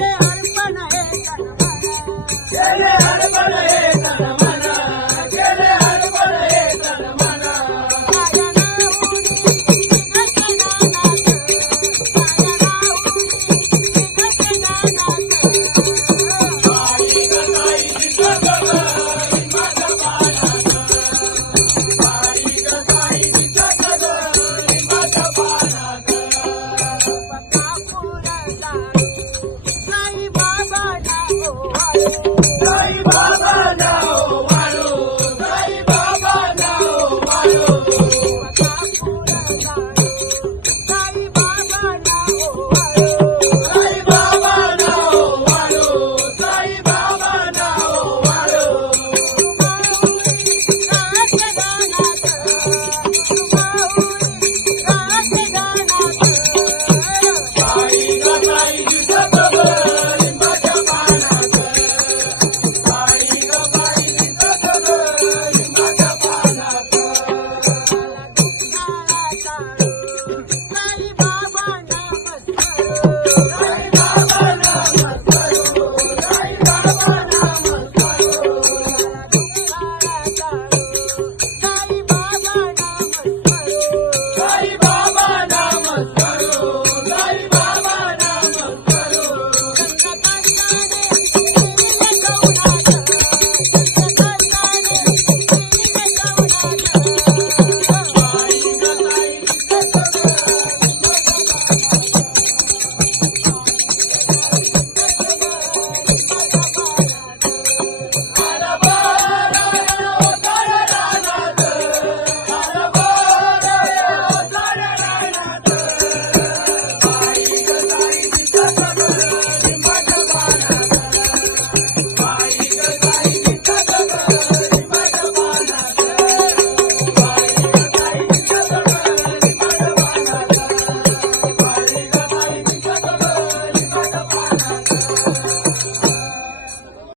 Yeah. Bye.